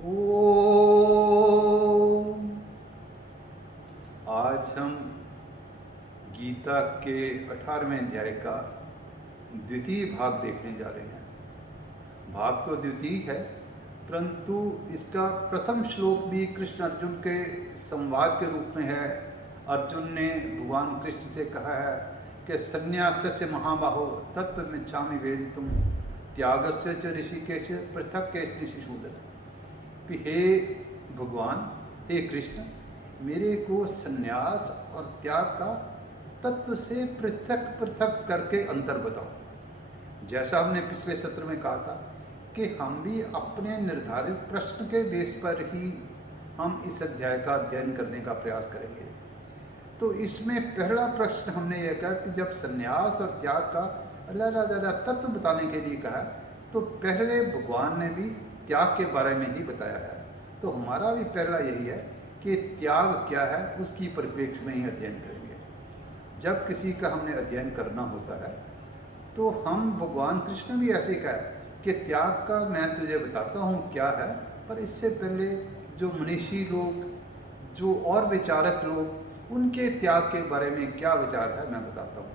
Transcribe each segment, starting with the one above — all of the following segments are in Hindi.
ओम। आज हम गीता के 18वें अध्याय का द्वितीय भाग देखने जा रहे हैं। भाग तो द्वितीय है, परंतु इसका प्रथम श्लोक भी कृष्ण अर्जुन के संवाद के रूप में है। अर्जुन ने भगवान कृष्ण से कहा है कि संन्यासस्य महाबाहो तत्त्वमिच्छामि वेदितुम त्यागस्य च ऋषिकेश पृथक केश ऋषिशूदन। हे भगवान, हे कृष्ण, मेरे को संन्यास और त्याग का तत्व से पृथक पृथक करके अंतर बताओ। जैसा हमने पिछले सत्र में कहा था कि हम भी अपने निर्धारित प्रश्न के बेस पर ही हम इस अध्याय का अध्ययन करने का प्रयास करेंगे। तो इसमें पहला प्रश्न हमने यह कहा कि जब संन्यास और त्याग का अलग-अलग तत्व बताने के लिए कहा, तो पहले भगवान ने भी त्याग के बारे में ही बताया है। तो हमारा भी पहला यही है कि त्याग क्या है, उसकी परिप्रेक्ष्य में ही अध्ययन करेंगे। जब किसी का हमने अध्ययन करना होता है तो हम भगवान कृष्ण भी ऐसे कहा कि त्याग का मैं तुझे बताता हूँ क्या है, पर इससे पहले जो मनीषी लोग, जो और विचारक लोग, उनके त्याग के बारे में क्या विचार है मैं बताता हूँ।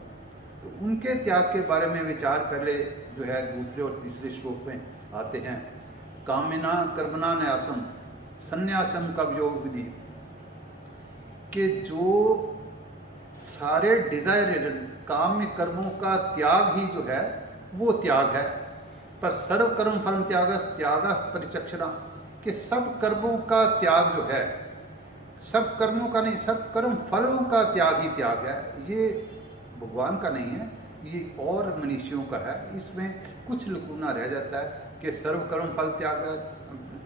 तो उनके त्याग के बारे में विचार पहले जो है दूसरे और तीसरे श्लोक में आते हैं। कामिना कर्मणा न्यासम संन्यासम का योग विधि, कि जो सारे डिजायरेबल काम्य कर्मों का त्याग ही जो है वो त्याग है। पर सर्व कर्म फल त्याग त्याग परिचक्षणा, कि सब कर्मों का त्याग जो है, सब कर्मों का नहीं, सब कर्म फलों का त्याग ही त्याग है। ये भगवान का नहीं है, ये और मनुष्यों का है। इसमें कुछ लकुना रह जाता है कि सर्व कर्म फल त्याग,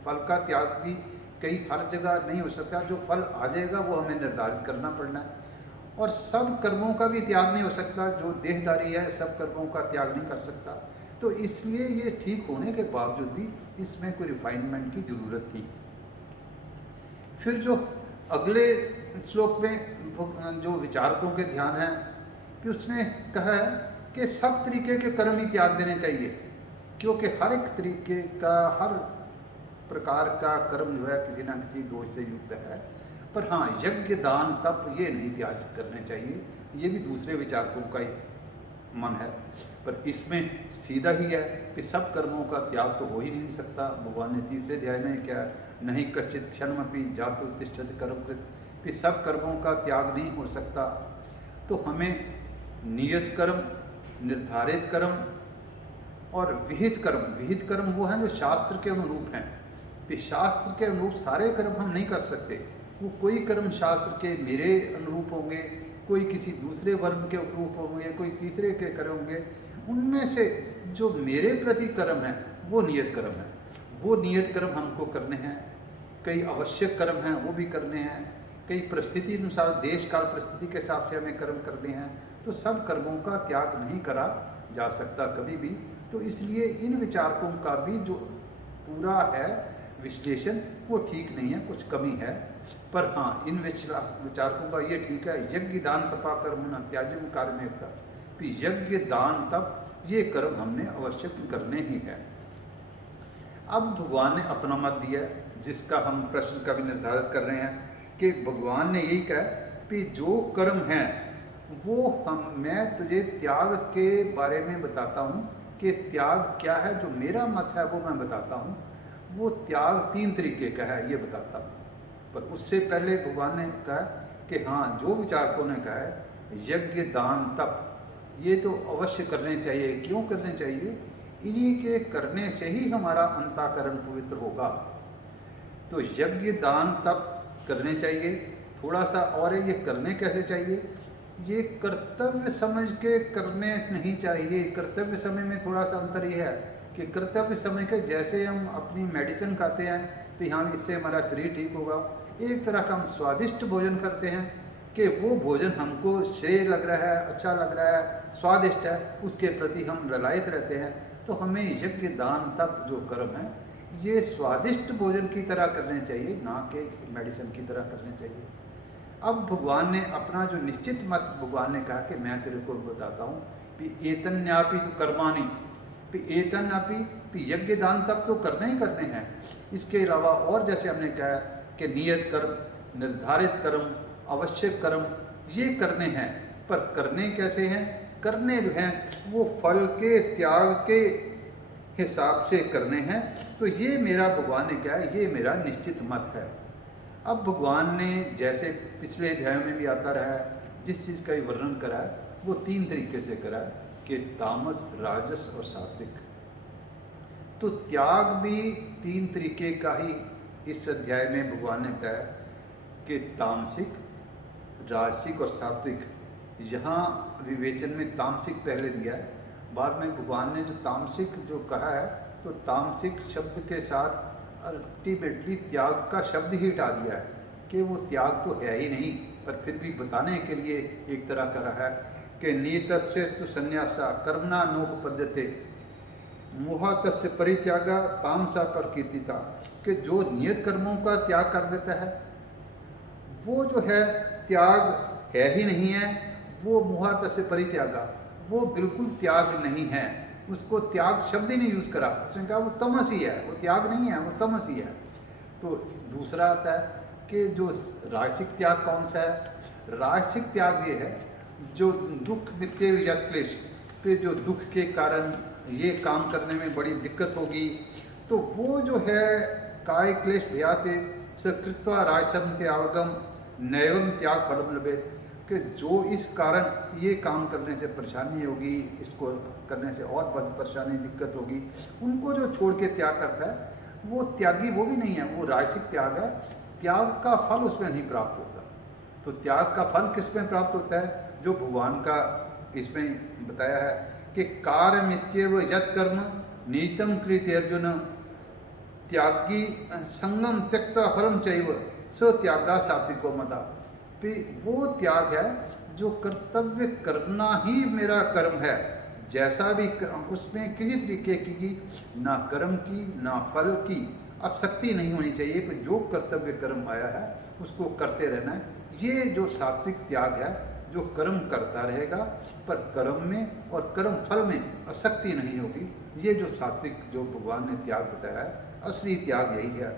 फल का त्याग भी कई हर जगह नहीं हो सकता। जो फल आ जाएगा वो हमें निर्धारित करना पड़ना है। और सब कर्मों का भी त्याग नहीं हो सकता। जो देहधारी है सब कर्मों का त्याग नहीं कर सकता। तो इसलिए ये ठीक होने के बावजूद भी इसमें कोई रिफाइनमेंट की जरूरत थी। फिर जो अगले श्लोक में जो विचारकों के ध्यान है कि उसने कहा है कि सब तरीके के कर्म ही त्याग देने चाहिए, क्योंकि हर एक तरीके का, हर प्रकार का कर्म जो है किसी ना किसी दोष से युक्त है। पर हाँ, यज्ञ दान तप ये नहीं त्याग करने चाहिए। ये भी दूसरे विचारकों का ही मन है। पर इसमें सीधा ही है कि सब कर्मों का त्याग तो हो ही नहीं सकता। भगवान ने तीसरे अध्याय में क्या, नहीं कश्चित क्षणमपि जातु तिष्ठति कर्मकृत, कि सब कर्मों का त्याग नहीं हो सकता। तो हमें नियत कर्म, निर्धारित कर्म और विहित कर्म, विहित कर्म वो हैं जो शास्त्र के अनुरूप हैं। कि शास्त्र के अनुरूप सारे कर्म हम नहीं कर सकते। वो कोई कर्म शास्त्र के मेरे अनुरूप होंगे, कोई किसी दूसरे वर्ग के अनुरूप होंगे, कोई तीसरे के कर्म होंगे। उनमें से जो मेरे प्रति कर्म है वो नियत कर्म है। वो नियत कर्म हमको करने हैं। कई आवश्यक कर्म हैं वो भी करने हैं। कई परिस्थिति अनुसार, देश काल परिस्थिति के हिसाब से हमें कर्म करने हैं। तो सब कर्मों का त्याग नहीं करा जा सकता कभी भी। तो इसलिए इन विचारकों का भी जो पूरा है विश्लेषण वो ठीक नहीं है, कुछ कमी है। पर हाँ, इन विचारकों का ये ठीक है, यज्ञ दान तपा कर्म न त्याज्यम कार्य में था, कि यज्ञ दान तप ये कर्म हमने अवश्य करने ही है। अब भगवान ने अपना मत दिया, जिसका हम प्रश्न का भी निर्धारित कर रहे हैं कि भगवान ने यही कहा कि जो कर्म है वो मैं तुझे त्याग के बारे में बताता हूँ कि त्याग क्या है। जो मेरा मत है वो मैं बताता हूँ। वो त्याग 3 तरीके का है ये बताता हूँ। पर उससे पहले भगवान ने कहा कि हाँ, जो विचारकों ने कहा है यज्ञ दान तप ये तो अवश्य करने चाहिए। क्यों करने चाहिए? इन्हीं के करने से ही हमारा अंतःकरण पवित्र होगा। तो यज्ञ दान तप करने चाहिए। थोड़ा सा और है, ये करने कैसे चाहिए? ये कर्तव्य समझ के करने नहीं चाहिए। कर्तव्य समय में थोड़ा सा अंतर ये है कि कर्तव्य समय के, जैसे हम अपनी मेडिसिन खाते हैं तो हाँ इससे हमारा शरीर ठीक होगा, एक तरह का हम स्वादिष्ट भोजन करते हैं कि वो भोजन हमको श्रेय लग रहा है, अच्छा लग रहा है, स्वादिष्ट है, उसके प्रति हम ललायत रहते हैं। तो हमें यज्ञ दान तप जो कर्म है ये स्वादिष्ट भोजन की तरह करने चाहिए, ना कि मेडिसिन की तरह करने चाहिए। अब भगवान ने अपना जो निश्चित मत भगवान ने कहा कि मैं तेरे को बताता हूँ कि एतन्यापि तो कर्माणि, एतन अपि यज्ञ दान तप तो करने ही करने हैं। इसके अलावा और जैसे हमने कहा कि नियत कर्म, निर्धारित कर्म, आवश्यक कर्म ये करने हैं, पर करने कैसे हैं? करने जो हैं वो फल के त्याग के हिसाब से करने हैं। तो ये मेरा भगवान ने क्या है, ये मेरा निश्चित मत है। अब भगवान ने जैसे पिछले अध्याय में भी आता रहा है, जिस चीज़ का वर्णन करा है वो 3 तरीके से करा है कि तामस, राजस और सात्विक। तो त्याग भी 3 तरीके का ही इस अध्याय में भगवान ने बताया कि तामसिक, राजसिक और सात्विक। यहाँ विवेचन में तामसिक पहले दिया है, बाद में भगवान ने जो तामसिक जो कहा है, तो तामसिक शब्द के साथ अल्टीमेटली त्याग का शब्द ही हटा दिया है कि वो त्याग तो है ही नहीं, पर फिर भी बताने के लिए एक तरह का रहा है कि नियतस्य तु संन्यासा कर्मणा नोपपद्यते मोहतस्य परित्यागा तामसा पर कीर्तिता। कि जो नियत कर्मों का त्याग कर देता है वो जो है त्याग है ही नहीं है, वो मोहतस्य परित्यागा, वो बिल्कुल त्याग नहीं है, उसको त्याग शब्द ही नहीं यूज करा, उसने कहा वो तमस ही है, वो त्याग नहीं है, वो तमस ही है। तो दूसरा आता है कि जो राजसिक त्याग कौन सा है? राजसिक त्याग ये है जो दुख मित्य यत क्लेश, पे जो दुख के कारण ये काम करने में बड़ी दिक्कत होगी, तो वो जो है काय क्लेश भयाते सकृत्वा राजसम के आवगम नैवम त्याग फलम लभे, कि जो इस कारण ये काम करने से परेशानी होगी, इसको करने से और बहुत परेशानी दिक्कत होगी, उनको जो छोड़ के त्याग करता है वो त्यागी वो भी नहीं है, वो राजसिक त्याग है। त्याग का फल उसमें नहीं प्राप्त होता। तो त्याग का फल किस में प्राप्त होता है? जो भगवान का इसमें बताया है कि कार्यमित्येव यत् कर्म नीतम कृत्य अर्जुन त्यागी संगम त्यक्ता फलम चैव स त्यागा सात्विको मता। वो त्याग है जो कर्तव्य करना ही मेरा कर्म है, जैसा भी उसमें किसी तरीके की ना कर्म की ना फल की आसक्ति नहीं होनी चाहिए, कि जो कर्तव्य कर्म आया है उसको करते रहना है। ये जो सात्विक त्याग है, जो कर्म करता रहेगा पर कर्म में और कर्म फल में आसक्ति नहीं होगी, ये जो सात्विक जो भगवान ने त्याग बताया है, असली त्याग यही है।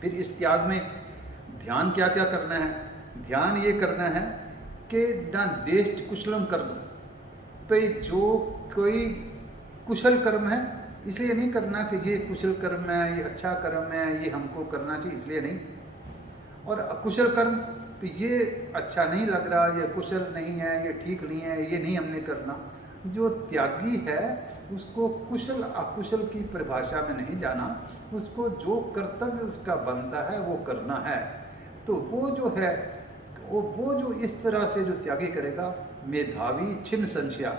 फिर इस त्याग में ध्यान क्या क्या करना है? ध्यान ये करना है कि ना देश कुशलम कर्म पे, जो कोई कुशल कर्म है इसलिए नहीं करना कि ये कुशल कर्म है, ये अच्छा कर्म है, ये हमको करना चाहिए इसलिए नहीं। और अकुशल कर्म तो ये अच्छा नहीं लग रहा, ये कुशल नहीं है, ये ठीक नहीं है, ये नहीं हमने करना। जो त्यागी है उसको कुशल अकुशल की परिभाषा में नहीं जाना, उसको जो कर्तव्य उसका बनता है वो करना है। तो वो जो है वो जो इस तरह से जो त्यागी करेगा, मेधावी छिन्न संशया,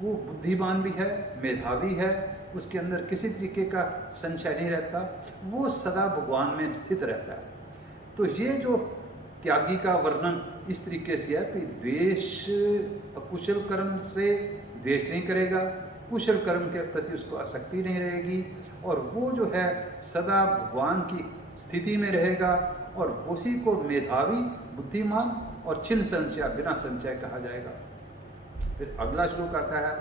वो बुद्धिमान भी है, मेधावी है, उसके अंदर किसी तरीके का संशय नहीं रहता, वो सदा भगवान में स्थित रहता है। तो ये जो त्यागी का वर्णन इस तरीके से है कि द्वेष, अकुशल कर्म से द्वेष नहीं करेगा, कुशल कर्म के प्रति उसको आसक्ति नहीं रहेगी, और वो जो है सदा भगवान की स्थिति में रहेगा, और उसी को मेधावी, बुद्धिमान और छिन्न संशय, बिना संशय कहा जाएगा। फिर अगला श्लोक आता है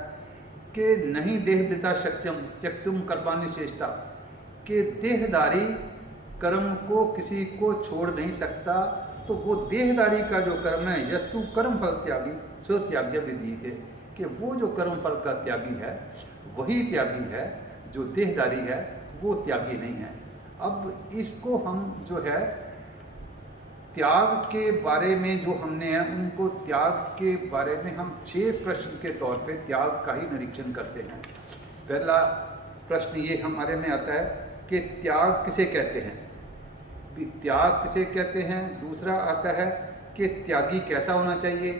कि नहीं देहवृता शक्यम त्यक्तुम कर्माणि शेषता, कि देहधारी कर्म को किसी को छोड़ नहीं सकता। तो वो देहधारी का जो कर्म है, यस्तु कर्म फल त्यागी सो त्याग्य विधि है, कि वो जो कर्म फल का त्यागी है वही त्यागी है, जो देहधारी है वो त्यागी नहीं है। अब इसको हम जो है त्याग के बारे में जो हमने है, उनको त्याग के बारे में हम 6 प्रश्न के तौर पे त्याग का ही निरीक्षण करते हैं। पहला प्रश्न ये हमारे में आता है कि त्याग किसे कहते हैं, त्याग किसे कहते हैं। दूसरा आता है कि त्यागी कैसा होना चाहिए।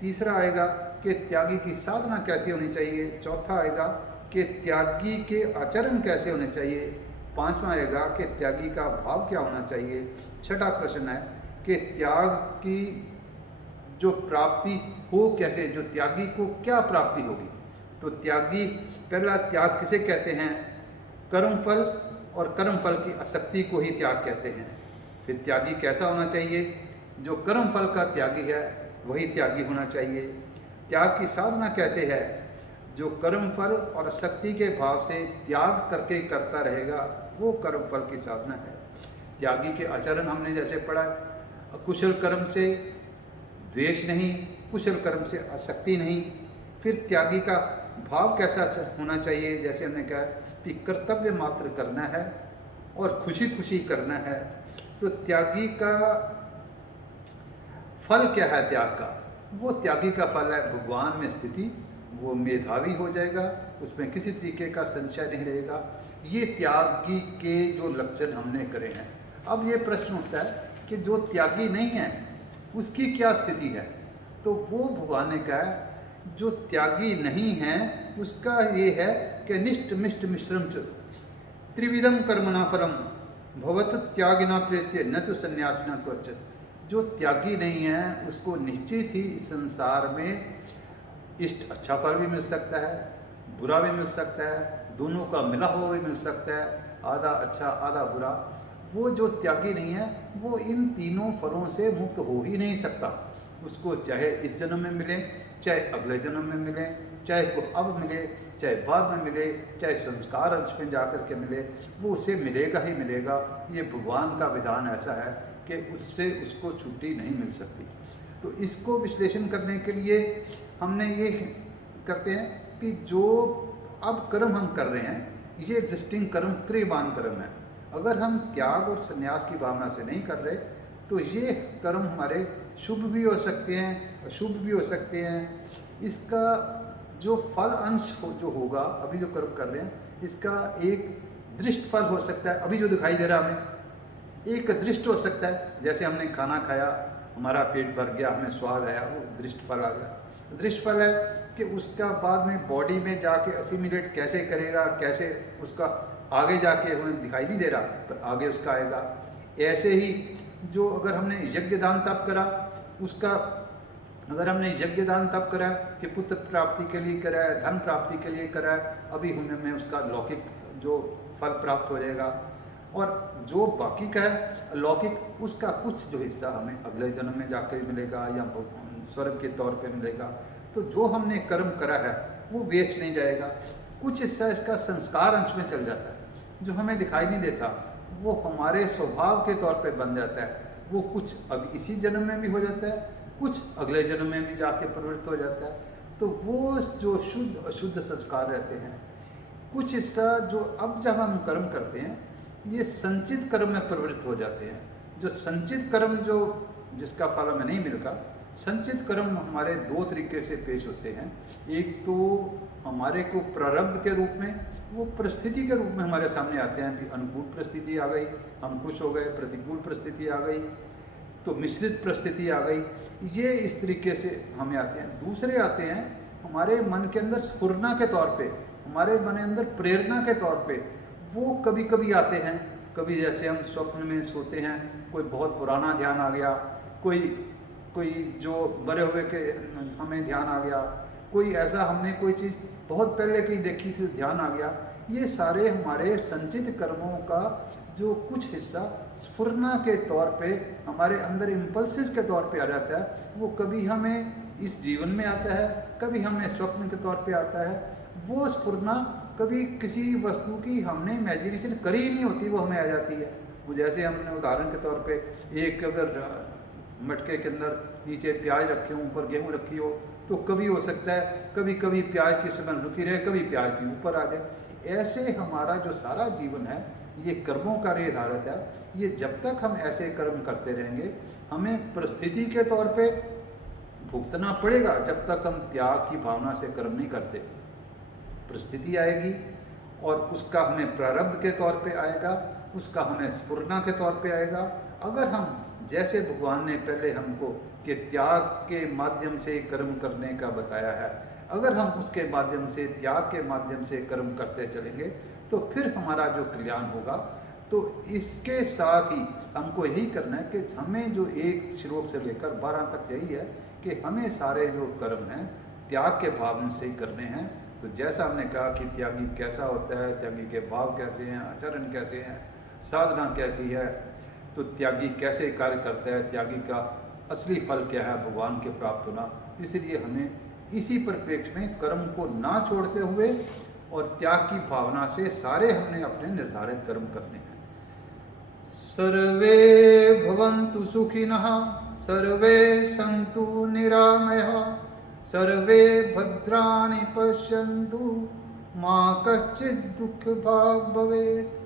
तीसरा आएगा कि त्यागी की साधना कैसी होनी चाहिए। चौथा आएगा कि त्यागी के आचरण कैसे होने चाहिए। पांचवा आएगा कि त्यागी का भाव क्या होना चाहिए। छठा प्रश्न है कि त्याग की जो प्राप्ति हो कैसे, जो त्यागी को क्या प्राप्ति होगी। तो त्यागी, पहला त्याग किसे कहते हैं, कर्मफल और कर्मफल की आसक्ति को ही त्याग कहते हैं। फिर त्यागी कैसा होना चाहिए, जो कर्मफल का त्यागी है वही त्यागी होना चाहिए। त्याग की साधना कैसे है, जो कर्म फल और शक्ति के भाव से त्याग करके करता रहेगा, वो कर्म फल की साधना है। त्यागी के आचरण हमने जैसे पढ़ा, कुशल कर्म से द्वेष नहीं, कुशल कर्म से आसक्ति नहीं। फिर त्यागी का भाव कैसा होना चाहिए, जैसे हमने कहा कि कर्तव्य मात्र करना है और खुशी खुशी करना है। तो त्यागी का फल क्या है त्याग का? वो त्यागी का फल है भगवान में स्थिति, वो मेधावी हो जाएगा, उसमें किसी तरीके का संशय नहीं रहेगा। ये त्यागी के जो लक्षण हमने करे हैं। अब ये प्रश्न उठता है कि जो त्यागी नहीं है उसकी क्या स्थिति है? तो वो भगवान ने कहा है जो त्यागी नहीं है उसका ये है कि निष्ठ मिष्ट मिश्रम च त्रिविधम कर्मणा फलम भवत त्यागिना प्रेत्य न तो संन्यासिना क्वचित। जो त्यागी नहीं है उसको निश्चित ही इस संसार में इष्ट अच्छा फल भी मिल सकता है, बुरा भी मिल सकता है, दोनों का मिला हुआ भी मिल सकता है, आधा अच्छा आधा बुरा। वो जो त्यागी नहीं है वो इन तीनों फलों से मुक्त हो ही नहीं सकता। उसको चाहे इस जन्म में मिले, चाहे अगले जन्म में मिले, चाहे वो अब मिले, चाहे बाद में मिले, चाहे संस्कार अंश में जाकर के मिले, वो उसे मिलेगा ही मिलेगा। ये भगवान का विधान ऐसा है कि उससे उसको छुट्टी नहीं मिल सकती। तो इसको विश्लेषण करने के लिए हमने ये करते हैं कि जो अब कर्म हम कर रहे हैं ये एग्जिस्टिंग कर्म क्रियमान कर्म है। अगर हम त्याग और संन्यास की भावना से नहीं कर रहे तो ये कर्म हमारे शुभ भी हो सकते हैं, अशुभ भी हो सकते हैं। इसका जो फल अंश जो होगा, अभी जो कर्म कर रहे हैं इसका एक दृष्ट फल हो सकता है, अभी जो दिखाई दे रहा हमें एक दृष्ट हो सकता है। जैसे हमने खाना खाया, हमारा पेट भर गया, हमें स्वाद आया, वो दृष्ट फल आ गया। दृष्ट फल है कि उसका बाद में बॉडी में जाके असिमिलेट कैसे करेगा, कैसे उसका आगे जाके हमें दिखाई नहीं दे रहा पर आगे उसका आएगा। ऐसे ही जो अगर हमने यज्ञ दान तप करा, उसका अगर हमने यज्ञ दान तप करा कि पुत्र प्राप्ति के लिए करा है, धन प्राप्ति के लिए करा है, अभी हमें उसका लौकिक जो फल प्राप्त हो जाएगा। और जो बाकी का है लौकिक, उसका कुछ जो हिस्सा हमें अगले जन्म में जाकर मिलेगा या स्वर्ग के तौर पे मिलेगा। तो जो हमने कर्म करा है वो वेस्ट नहीं जाएगा। कुछ हिस्सा इसका संस्कार अंश में चल जाता है जो हमें दिखाई नहीं देता, वो हमारे स्वभाव के तौर पे बन जाता है। वो कुछ अब इसी जन्म में भी हो जाता है, कुछ अगले जन्म में भी जाके प्रवृत्त हो जाता है। तो वो जो शुद्ध अशुद्ध संस्कार रहते हैं, कुछ हिस्सा जो अब जब हम कर्म करते हैं ये संचित कर्म में प्रवृत्त हो जाते हैं। जो संचित कर्म जो जिसका फल हमें नहीं मिलता, संचित कर्म हमारे दो तरीके से पेश होते हैं। एक तो हमारे को प्रारब्ध के रूप में, वो परिस्थिति के रूप में हमारे सामने आते हैं कि अनुकूल परिस्थिति आ गई, हम खुश हो गए, प्रतिकूल परिस्थिति आ गई तो मिश्रित परिस्थिति आ गई, ये इस तरीके से हमें आते हैं। दूसरे आते हैं हमारे मन के अंदर स्फुरना के तौर पे, हमारे मन के अंदर प्रेरणा के तौर पे, वो कभी कभी आते हैं। कभी जैसे हम स्वप्न में सोते हैं, कोई बहुत पुराना ध्यान आ गया, कोई जो मरे हुए के हमें ध्यान आ गया, कोई ऐसा हमने कोई चीज़ बहुत पहले की देखी थी ध्यान आ गया। ये सारे हमारे संचित कर्मों का जो कुछ हिस्सा स्फुरना के तौर पे हमारे अंदर इम्पल्सिस के तौर पे आ जाता है। वो कभी हमें इस जीवन में आता है, कभी हमें स्वप्न के तौर पे आता है। वो स्फुरना कभी किसी वस्तु की हमने इमेजिनेशन करी ही नहीं होती, वो हमें आ जाती है। वो जैसे हमने उदाहरण के तौर पे एक अगर मटके के अंदर नीचे प्याज रखे हो, ऊपर गेहूँ रखी हो, तो कभी हो सकता है कभी कभी प्याज की स्मेल रुकी रहे, कभी प्याज की ऊपर आ जाए। ऐसे हमारा जो सारा जीवन है ये कर्मों का आधारित है। ये जब तक हम ऐसे कर्म करते रहेंगे हमें परिस्थिति के तौर पे भुगतना पड़ेगा। जब तक हम त्याग की भावना से कर्म नहीं करते, परिस्थिति आएगी और उसका हमें प्रारब्ध के तौर पे आएगा, उसका हमें स्फुरना के तौर पे आएगा। अगर हम जैसे भगवान ने पहले हमको कि त्याग के माध्यम से कर्म करने का बताया है, अगर हम उसके माध्यम से त्याग के माध्यम से कर्म करते चलेंगे तो फिर हमारा जो कल्याण होगा। तो इसके साथ ही हमको यही करना है कि हमें जो एक श्लोक से लेकर 12 तक यही है कि हमें सारे जो कर्म हैं त्याग के भाव से ही करने हैं। तो जैसा हमने कहा कि त्यागी कैसा होता है, त्यागी के भाव कैसे हैं, आचरण कैसे हैं, साधना कैसी है, तो त्यागी कैसे कार्य करता है, त्यागी का असली फल क्या है, भगवान के प्राप्त होना। तो इसलिए हमें इसी परिप्रेक्ष्य में कर्म को ना छोड़ते हुए और त्याग की भावना से सारे हमने अपने निर्धारित कर्म करने हैं। सर्वे भवन्तु सुखिनः, सर्वे सन्तु निरामयाः, सर्वे भद्राणि पश्यन्तु मा कश्चित् दुःखभाग् भवेत्।